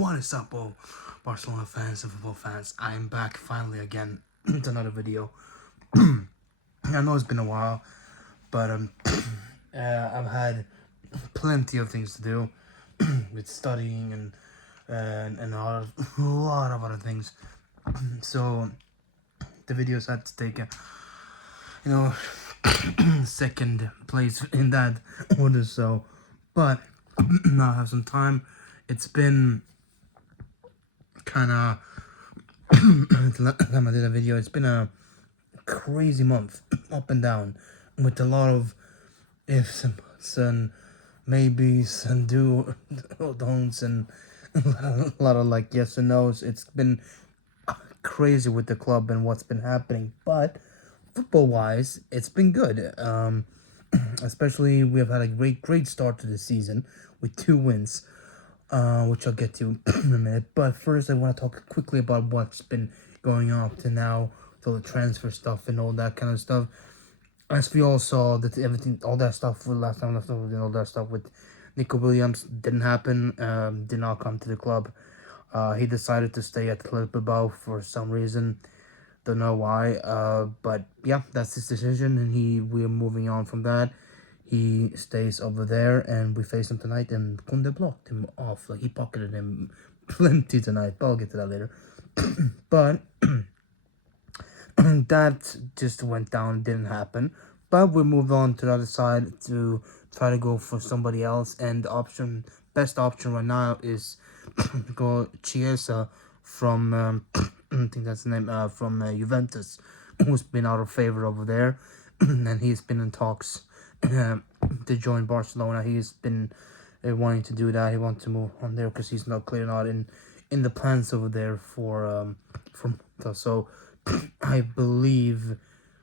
What is up, all Barcelona fans and football fans? I am back finally again with another video. I know it's been a while, but I've had plenty of things to do with studying and a lot of other things. So the videos had to take a second place in that order. So, but now I have some time. It's been kind of time I did a video. It's been a crazy month, up and down, with a lot of ifs and buts and maybes and don'ts and a lot of like yes and no's. It's been crazy with the club and what's been happening, but football wise, it's been good. Especially we have had a great start to the season with 2 wins. Which I'll get to in a minute. But first, I want to talk quickly about what's been going on up to now, so the transfer stuff and all that kind of stuff. As we all saw, that everything, all that stuff last time, all that stuff with Nico Williams didn't happen. Did not come to the club. He decided to stay at Athletic Bilbao for some reason. Don't know why. But yeah, that's his decision, and we're moving on from that. He stays over there, and we face him tonight, and Gundo blocked him off. Like, he pocketed him plenty tonight, but I'll get to that later. But that just went down, didn't happen. But we moved on to the other side to try to go for somebody else, and the best option right now is go Chiesa from, I think that's the name, from Juventus, who's been out of favor over there, and he's been in talks to join Barcelona. He's been wanting to do that. He wants to move on there because he's not in the plans over there for so I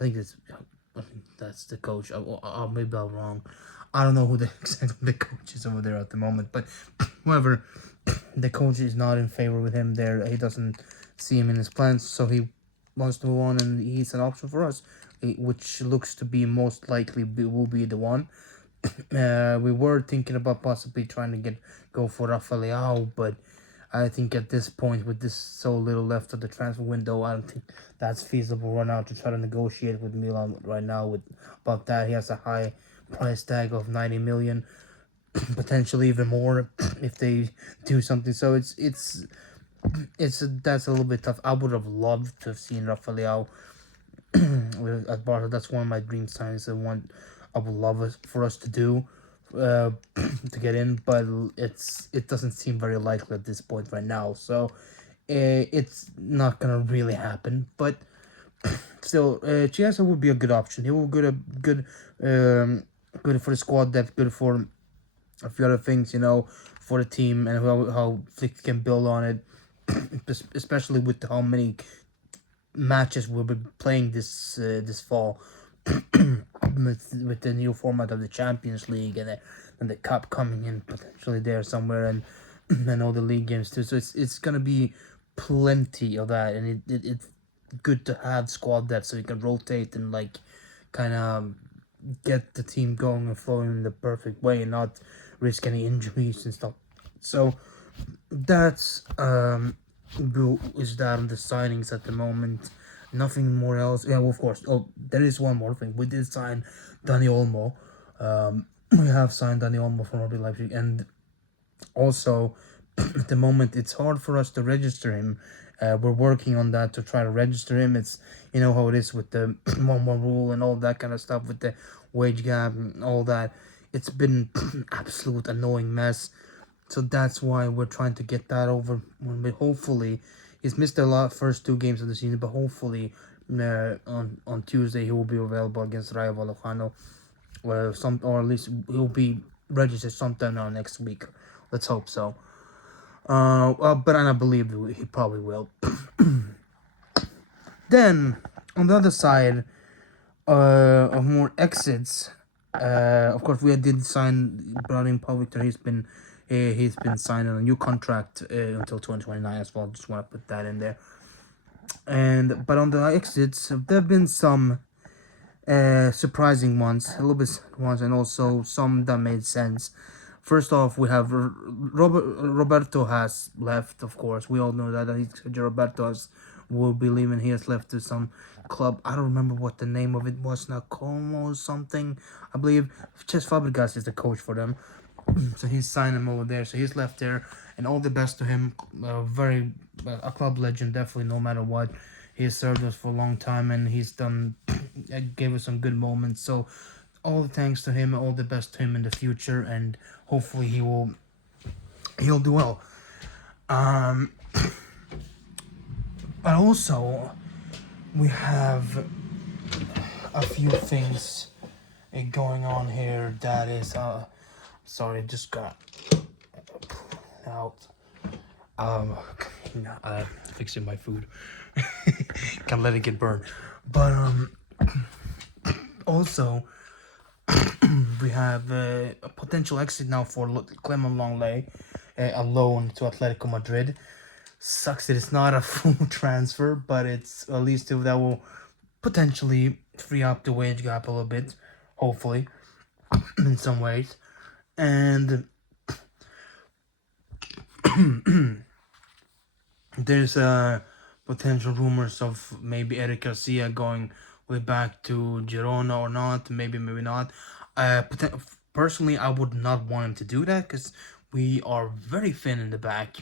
think that's the coach. Maybe I'm wrong. I don't know who exactly the coach is over there at the moment, but whoever, the coach is not in favor with him there. He doesn't see him in his plans, so he wants to move on, and he's an option for us, which looks to be most likely will be the one. We were thinking about possibly trying to go for Rafael, but I think at this point, with this so little left of the transfer window, I don't think that's feasible right now to try to negotiate with Milan right now about that. He has a high price tag of 90 million, potentially even more if they do something. So that's a little bit tough. I would have loved to have seen Rafael at Barca. That's one of my dream signings. I would love for us to do to get in, but it doesn't seem very likely at this point right now. So it's not gonna really happen. But still, Chiesa would be a good option. He will good good for the squad depth, good for a few other things, for the team, and how Flick can build on it, especially with how many matches we'll be playing this fall with the new format of the Champions League and the Cup coming in potentially there somewhere, and all the league games too. So it's gonna be plenty of that, and it's good to have squad depth so you can rotate and like kind of get the team going and flowing in the perfect way and not risk any injuries and stuff. So that's is that on the signings at the moment. Nothing more else. Yeah, well, of course. Oh, there is one more thing. We did sign Dani Olmo. We have signed Dani Olmo from RB Leipzig, and also at the moment it's hard for us to register him. We're working on that to try to register him. It's how it is with the 1-1 rule and all that kind of stuff with the wage gap and all that. It's been absolute annoying mess. So that's why we're trying to get that over. Hopefully, he's missed the first 2 games of the season, but hopefully on Tuesday he will be available against Rayo Vallecano, or at least he'll be registered sometime now next week. Let's hope so. But I believe he probably will. Then on the other side of more exits, of course we did sign Branislav Pavlík. He's been signed on a new contract until 2029 as well. Just want to put that in there. But on the exits, there have been some surprising ones, a little bit ones, and also some that made sense. First off, we have Roberto has left, of course. We all know that. Roberto has, will be leaving. He has left to some club. I don't remember what the name of it was now. Como something, I believe. Ches Fabregas is the coach for them. So he's signed him over there. So he's left there. And all the best to him. Very a club legend, definitely, no matter what. He has served us for a long time and he's done, gave us some good moments. So all the thanks to him, all the best to him in the future, and hopefully he'll do well. But also we have a few things going on here that is sorry, just got out. Fixing my food. Can't let it get burned. But also we have a potential exit now for Clement Longley, a loan to Atletico Madrid. Sucks that it's not a full transfer, but it's at least that will potentially free up the wage gap a little bit, hopefully, in some ways. And there's potential rumors of maybe Eric Garcia going way back to Girona or not, maybe not. Personally, I would not want him to do that because we are very thin in the back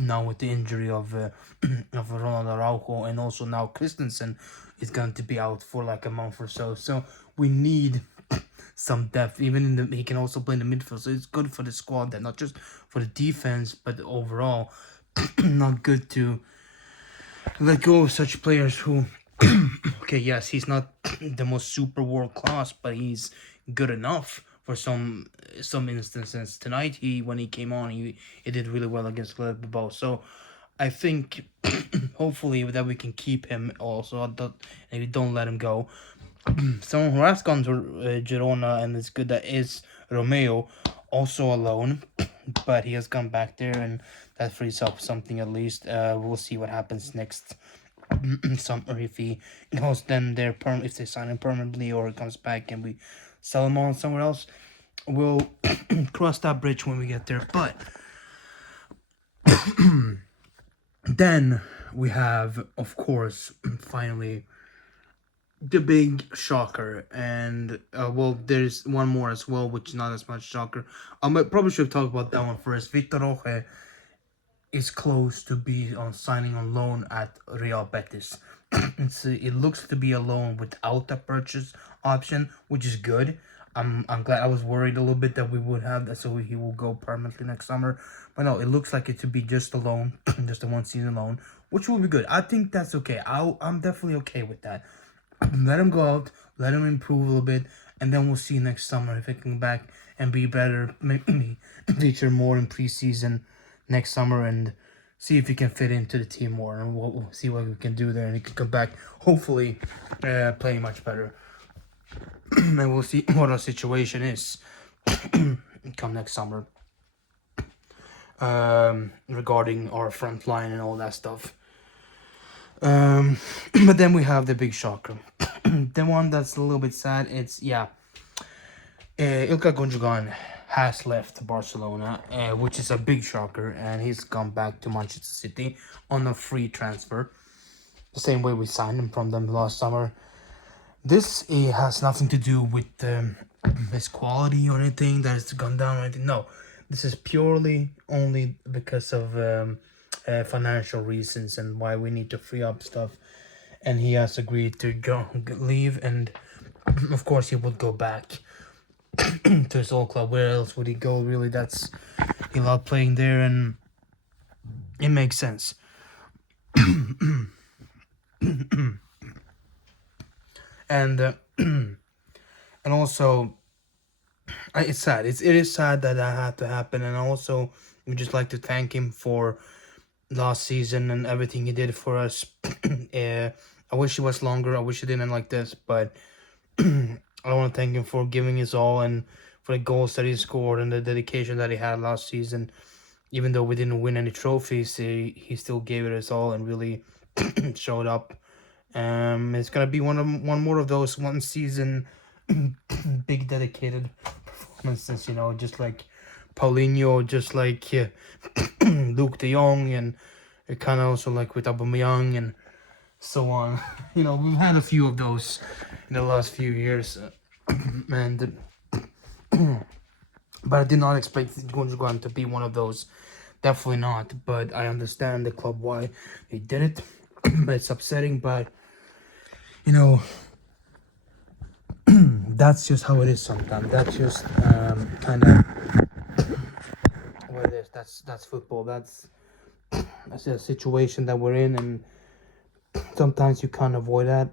now with the injury of Ronald Araujo, and also now Christensen is going to be out for like a month or so. So we need some depth. Even in the, he can also play in the midfield, so it's good for the squad, that not just for the defense but overall. Not good to let go of such players who okay, yes, he's not the most super world class, but he's good enough for some instances. Tonight, when he came on, he did really well against Bilbao. So I think hopefully that we can keep him also, maybe don't let him go. Someone who has gone to Girona and is good at is Romeo, also alone, but he has gone back there, and that frees up something at least. We'll see what happens next summer, if he goes then there if they sign him permanently, or it comes back and we sell him on somewhere else. We'll cross that bridge when we get there. But then we have, of course, finally the big shocker, and well, there's one more as well, which is not as much shocker. I probably should talk about that one first. Victor Roque is close to be on signing on loan at Real Betis. It looks to be a loan without a purchase option, which is good. I'm glad. I was worried a little bit that we would have that, so he will go permanently next summer. But no, it looks like it to be just a loan, just a 1 season loan, which will be good. I think that's okay. I'm definitely okay with that. Let him go out, let him improve a little bit, and then we'll see next summer if he can come back and be better, maybe feature more in preseason next summer, and see if he can fit into the team more, and we'll see what we can do there, and he can come back, hopefully, playing much better. And we'll see what our situation is come next summer, regarding our front line and all that stuff. But then we have the big shocker. The one that's a little bit sad, it's, Ilkay Gundogan has left Barcelona, which is a big shocker, and he's gone back to Manchester City on a free transfer, the same way we signed him from them last summer. This has nothing to do with his quality or anything that has gone down or anything. No, this is purely only because of financial reasons and why we need to free up stuff. And he has agreed to leave, and of course he would go back to his old club. Where else would he go? Really, he loved playing there, and it makes sense. And and also, it's sad. It is sad that had to happen, and also we just like to thank him for last season and everything he did for us. I wish it was longer. I wish it didn't like this, but I want to thank him for giving his all and for the goals that he scored and the dedication that he had last season. Even though we didn't win any trophies, he still gave it his all and really showed up. It's gonna be one more of those 1 season big dedicated performances, just like Paulinho, just like Luke De Jong, and kind of also like with Aubameyang and so on. We've had a few of those in the last few years, and but I did not expect Gundogan to be one of those. Definitely not. But I understand the club why they did it. But it's upsetting. But you know, that's just how it is sometimes. That's just kind of what it is. That's football. That's a situation that we're in, and sometimes you can't avoid that.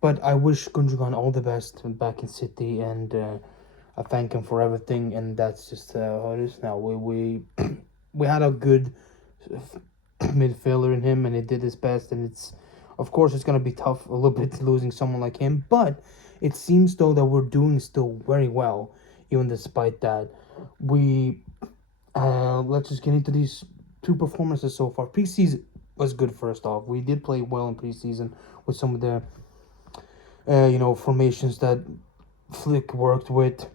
But I wish Gundogan all the best back in City, and I thank him for everything. And that's just how it is now. We had a good midfielder in him, and he did his best. And of course, it's gonna be tough a little bit losing someone like him. But it seems though that we're doing still very well, even despite that. We let's just get into these two performances so far. Preseason was good. First off, we did play well in preseason with some of the formations that Flick worked with.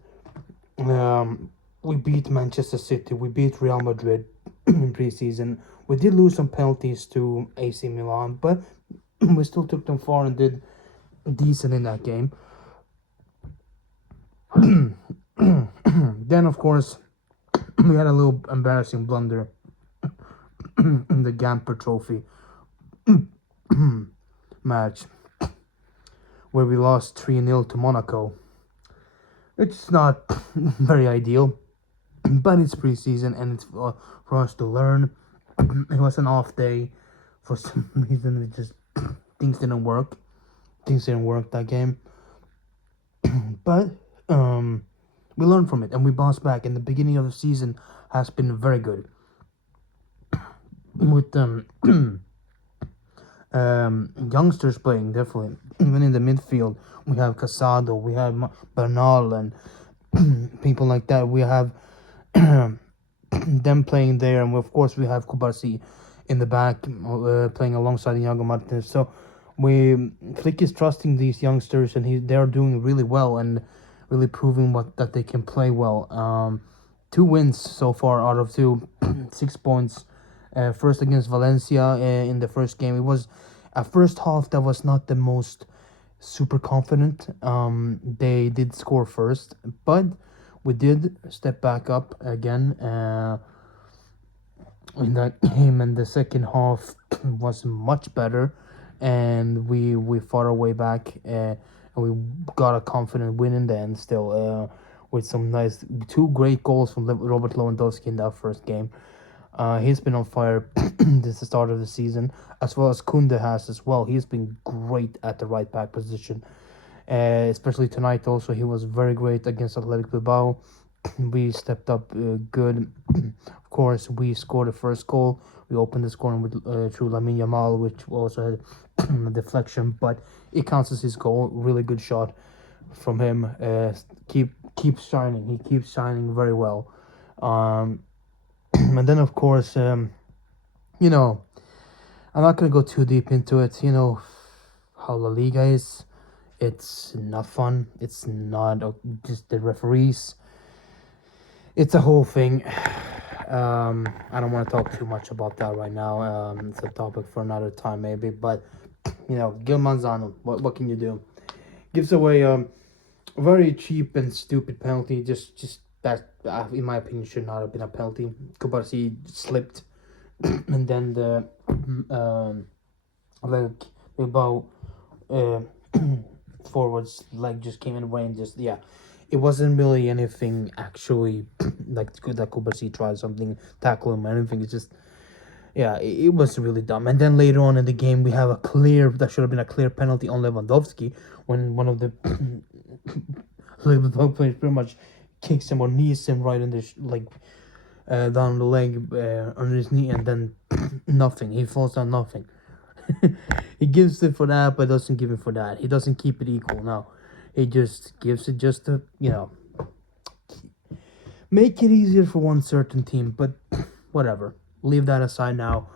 We beat Manchester City. We beat Real Madrid in preseason. We did lose some penalties to AC Milan, but we still took them far and did decent in that game. Then, of course, we had a little embarrassing blunder in the Gamper Trophy match where we lost 3-0 to Monaco. It's not very ideal, but it's preseason and it's for us to learn. It was an off day. For some reason, things didn't work. Things didn't work that game. But we learned from it and we bounced back. And the beginning of the season has been very good. With youngsters playing, definitely. Even in the midfield, we have Casado, we have Bernal, and people like that. We have them playing there, and of course we have Kubarsi in the back playing alongside Iago Martinez. So Flick is trusting these youngsters, and they're doing really well and really proving that they can play well. 2 wins so far out of 2, 6 points. First against Valencia in the first game. It was a first half that was not the most super confident. They did score first, but we did step back up again in that game, and the second half was much better, and we fought our way back, and we got a confident win in the end still, with some nice 2 great goals from Robert Lewandowski in that first game. He's been on fire since the start of the season, as well as Gundo has as well. He's been great at the right back position, especially tonight. Also, he was very great against Athletic Bilbao. We stepped up good. Of course, we scored the first goal. We opened the scoring with through Lamine Yamal, which also had a deflection, but it counts as his goal. Really good shot from him. Keeps shining. He keeps shining very well. And then, of course, I'm not going to go too deep into it. You know how La Liga is. It's not fun. It's not just the referees. It's a whole thing. I don't want to talk too much about that right now. It's a topic for another time maybe. But, Gil Manzano, what can you do? Gives away a very cheap and stupid penalty. Just that, in my opinion, should not have been a penalty. Kubarsi slipped, and then the Bilbao forwards just came in the way and it wasn't really anything actually like that Kubarsi tried something, tackle him or anything. It's just it was really dumb. And then later on in the game, we have that should have been a clear penalty on Lewandowski when one of the Liverpool players pretty much kicks him or knees him right in the down the leg under his knee, and then nothing. He falls down, nothing. He gives it for that, but doesn't give it for that. He doesn't keep it equal. No, he just gives it just to make it easier for one certain team. But whatever. Leave that aside now.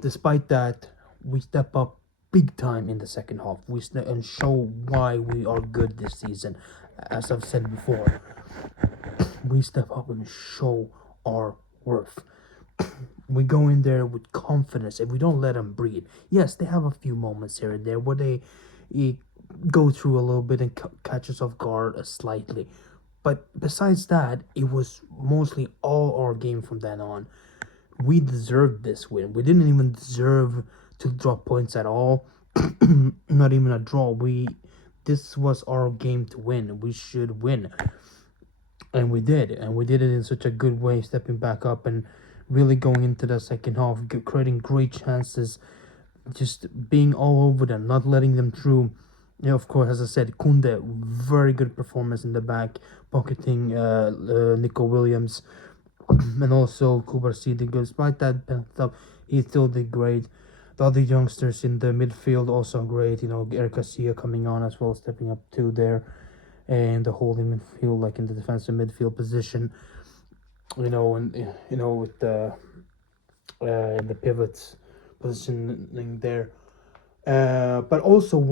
Despite that, we step up big time in the second half. And show why we are good this season, as I've said before. we step up and show our worth. We go in there with confidence and we don't let them breathe. Yes, they have a few moments here and there where they eh, go through a little bit and catch us off guard slightly. But besides that, it was mostly all our game from then on. We deserved this win. We didn't even deserve to drop points at all. Not even a draw. This was our game to win. We should win. And we did. And we did it in such a good way, stepping back up and really going into the second half, creating great chances, just being all over them, not letting them through. Of course, as I said, Kunde, very good performance in the back, pocketing Nico Williams, and also Kubarsi did good. Despite that stuff, he still did great. The other youngsters in the midfield also great. Eric Garcia coming on as well, stepping up too there, and the holding midfield, like in the defensive midfield position. And with the pivots positioning there. But also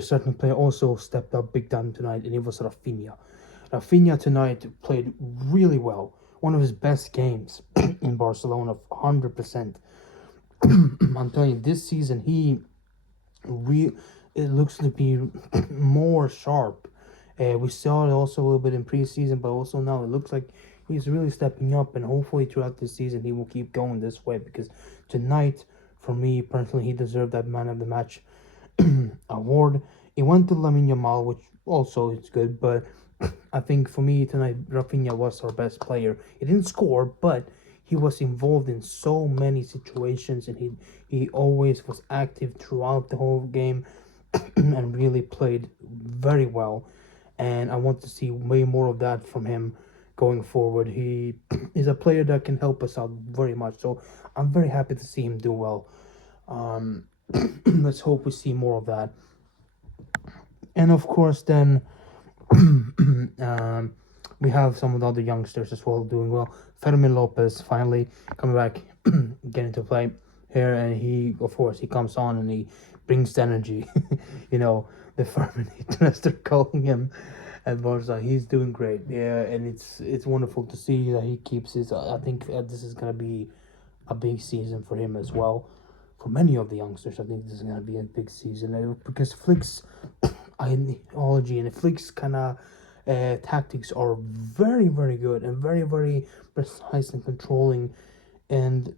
certain player also stepped up big time tonight, and it was Rafinha. Rafinha tonight played really well. One of his best games in Barcelona, 100%. I'm telling you, this season it looks to be more sharp. We saw it also a little bit in preseason, but also now it looks like he's really stepping up, and hopefully throughout the season he will keep going this way, because tonight, for me personally, he deserved that man of the match award. It went to Lamine Yamal, which also is good, but I think for me tonight, Rafinha was our best player. He didn't score, but he was involved in so many situations, and he always was active throughout the whole game and really played very well. And I want to see way more of that from him going forward. He is a player that can help us out very much. So I'm very happy to see him do well. Let's hope we see more of that. And of course, then we have some of the other youngsters as well doing well. Fermin Lopez finally coming back, getting to play here, and he comes on and he brings the energy. The Ferminator, as they're calling him at Barca. He's doing great. Yeah, and it's wonderful to see that he keeps his. I think this is gonna be a big season for him as well. For many of the youngsters, I think this is gonna be a big season because Flick's ideology and Flick's kind of tactics are very, very good and very, very precise and controlling, and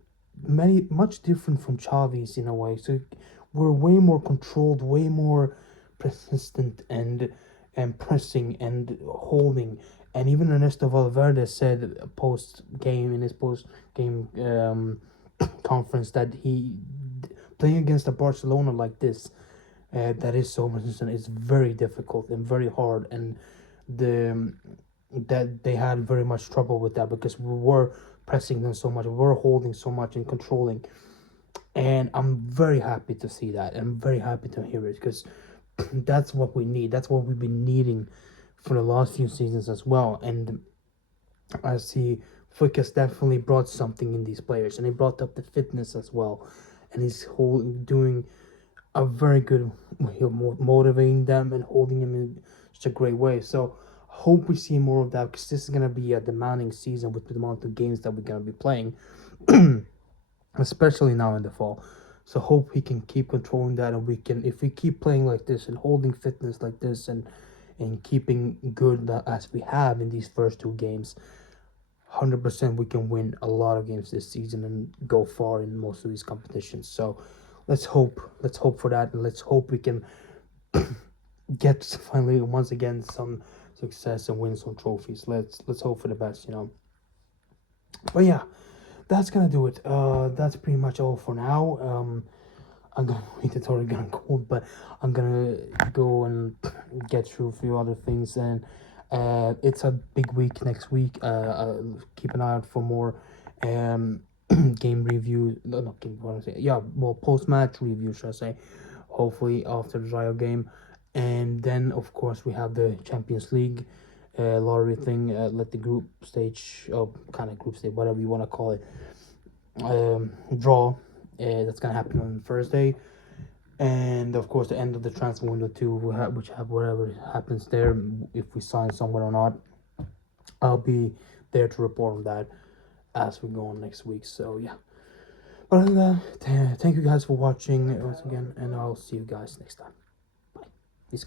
much different from Xavi's in a way. So we're way more controlled, way more persistent and pressing and holding. And even Ernesto Valverde said post game conference that he playing against a Barcelona like this that is so resistant is very difficult and very hard, and that they had very much trouble with that because we were pressing them so much, we were holding so much and controlling. And I'm very happy to see that. I'm very happy to hear it because that's what we need. That's what we've been needing for the last few seasons as well. And I see Flick has definitely brought something in these players, and he brought up the fitness as well. And he's doing a very good way of motivating them and holding them in such a great way. So I hope we see more of that because this is going to be a demanding season with the amount of games that we're going to be playing, especially now in the fall. So hope we can keep controlling that, and if we keep playing like this and holding fitness like this and keeping good as we have in these first two games, 100% we can win a lot of games this season and go far in most of these competitions. So let's hope for that, and let's hope we can get finally once again some success and win some trophies. Let's hope for the best, But yeah, that's gonna do it. That's pretty much all for now. I'm gonna wait, it's already getting cold, but I'm gonna go and get through a few other things, and it's a big week next week. Keep an eye out for more game review. No, not game. What I say? Yeah, well, post-match review, should I say? Hopefully after the Rayo game, and then of course we have the Champions League lottery thing. Let the group stage, kind of group stage, whatever you want to call it, draw. That's gonna happen on Thursday, and of course the end of the transfer window too, which have whatever happens there, if we sign someone or not. I'll be there to report on that as we go on next week. So yeah. But other than that, thank you guys for watching once again, and I'll see you guys next time. Bye. Peace.